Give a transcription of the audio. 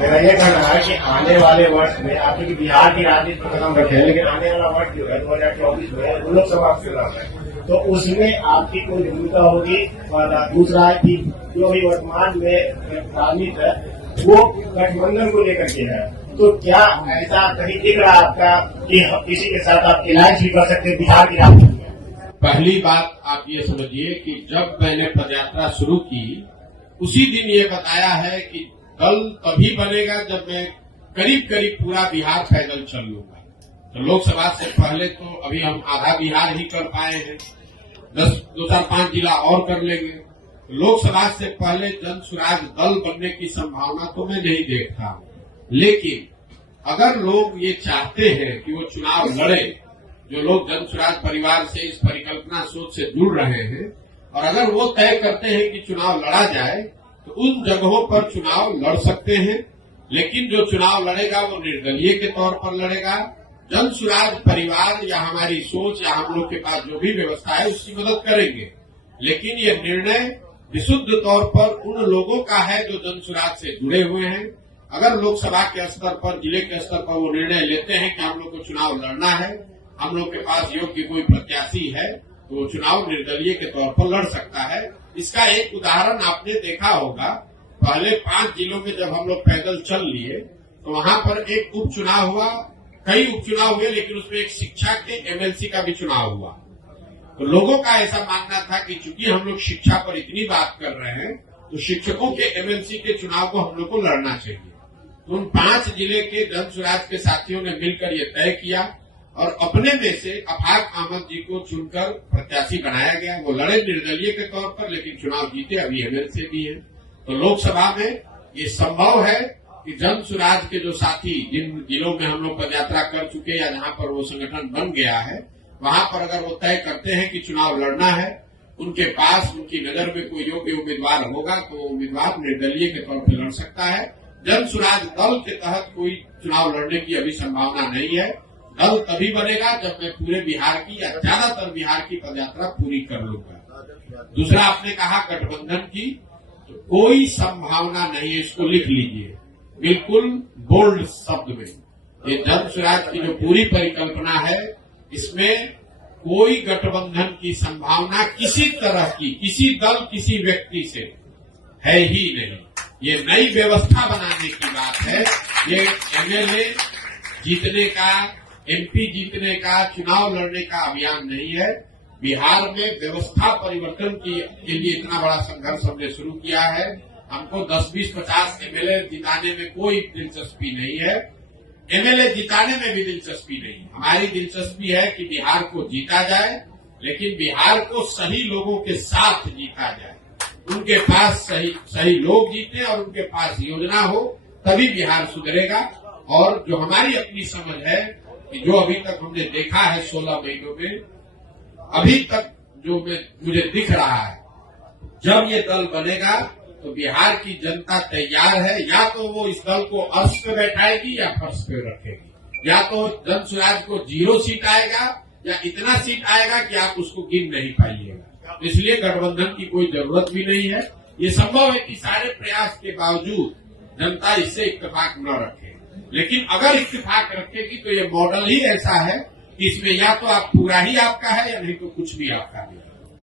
मेरा ये कहना है कि आने वाले वर्ष में आप क्योंकि बिहार की राजनीति पर कदम रखे, लेकिन आने वाला वर्ष जो है 2024 में लोकसभा चुनाव है, तो उसमें आपकी कोई भूमिका होगी। और दूसरा है कि जो भी वर्तमान में राजनीति है वो गठबंधन को लेकर के है, तो क्या ऐसा कहीं दिख रहा है आपका कि किसी के साथ आप इलाज भी कर सकते हैं बिहार की राजनीति में? पहली बात आप ये समझिए कि जब मैंने पदयात्रा शुरू की उसी दिन ये बताया है कि दल तभी बनेगा जब मैं करीब करीब पूरा बिहार पैदल चल लूंगा। तो लोकसभा से पहले तो अभी हम आधा बिहार ही कर पाए हैं, 5 जिला और कर लेंगे। लोकसभा से पहले जन स्वराज दल बनने की संभावना तो मैं नहीं देखता हूं, लेकिन अगर लोग ये चाहते हैं कि वो चुनाव लड़े, जो लोग जन स्वराज परिवार से इस परिकल्पना सोच से जुड़ रहे हैं, और अगर वो तय करते हैं कि चुनाव लड़ा जाए तो उन जगहों पर चुनाव लड़ सकते हैं। लेकिन जो चुनाव लड़ेगा वो निर्दलीय के तौर पर लड़ेगा। जन स्वराज परिवार या हमारी सोच या हम लोग के पास जो भी व्यवस्था है उसकी मदद करेंगे, लेकिन ये निर्णय विशुद्ध तौर पर उन लोगों का है जो जन स्वराज से जुड़े हुए हैं। अगर लोकसभा के स्तर पर, जिले के स्तर पर वो निर्णय लेते हैं कि हम लोग को चुनाव लड़ना है, हम लोग के पास योग्य कोई प्रत्याशी है, तो वो चुनाव निर्दलीय के तौर पर लड़ सकता है। इसका एक उदाहरण आपने देखा होगा, पहले 5 जिलों में जब हम लोग पैदल चल लिए तो वहां पर एक उपचुनाव हुआ, कई उपचुनाव हुए, लेकिन उसमें एक शिक्षा के एमएलसी का भी चुनाव हुआ। तो लोगों का ऐसा मानना था कि चूंकि हम लोग शिक्षा पर इतनी बात कर रहे हैं तो शिक्षकों के एमएलसी के चुनाव को हम लोग को लड़ना चाहिए। तो उन 5 जिले के जन स्वराज के साथियों ने मिलकर ये तय किया और अपने में से अफाक अहमद जी को चुनकर प्रत्याशी बनाया गया। वो लड़े निर्दलीय के तौर पर, लेकिन चुनाव जीते, अभी एमएलसी भी है। तो लोकसभा में ये संभव है कि जन स्वराज के जो साथी जिन जिलों में हम लोग पदयात्रा कर चुके या जहां पर वो संगठन बन गया है, वहां पर अगर वो तय करते हैं कि चुनाव लड़ना है, उनके पास उनकी नजर में कोई योग्य उम्मीदवार होगा तो उम्मीदवार निर्दलीय के तौर पर लड़ सकता है। जन स्वराज दल के तहत कोई चुनाव लड़ने की अभी संभावना नहीं है। दल तभी बनेगा जब मैं पूरे बिहार की या ज्यादातर बिहार की पदयात्रा पूरी कर लूंगा। दूसरा आपने कहा गठबंधन की, तो कोई संभावना नहीं है, इसको लिख लीजिए बिल्कुल बोल्ड शब्द में। ये जन स्वराज की जो पूरी परिकल्पना है, इसमें कोई गठबंधन की संभावना किसी तरह की, किसी दल किसी व्यक्ति से है ही नहीं। ये नई व्यवस्था बनाने की बात है। ये एमएलए जीतने का, एमपी जीतने का, चुनाव लड़ने का अभियान नहीं है। बिहार में व्यवस्था परिवर्तन के लिए इतना बड़ा संघर्ष हमने शुरू किया है। हमको 10, 20, 50 एमएलए जिताने में कोई दिलचस्पी नहीं है, एमएलए जिताने में भी दिलचस्पी नहीं। हमारी दिलचस्पी है कि बिहार को जीता जाए, लेकिन बिहार को सही लोगों के साथ जीता जाए, उनके पास सही लोग जीते और उनके पास योजना हो, तभी बिहार सुधरेगा। और जो हमारी अपनी समझ है कि जो अभी तक हमने देखा है 16 महीनों में, अभी तक जो मुझे दिख रहा है, जब ये दल बनेगा तो बिहार की जनता तैयार है। या तो वो इस दल को अर्श पे बैठाएगी या फर्श पे रखेगी, या तो जन स्वराज को 0 सीट आएगा या इतना सीट आएगा कि आप उसको गिन नहीं पाइएगा। इसलिए गठबंधन की कोई जरूरत भी नहीं है। ये संभव है कि सारे प्रयास के बावजूद जनता इससे इत्तेफाक न रखे, लेकिन अगर इत्तेफाक रखेगी तो ये मॉडल ही ऐसा है कि इसमें या तो आप पूरा ही आपका है या नहीं तो कुछ भी आपका नहीं।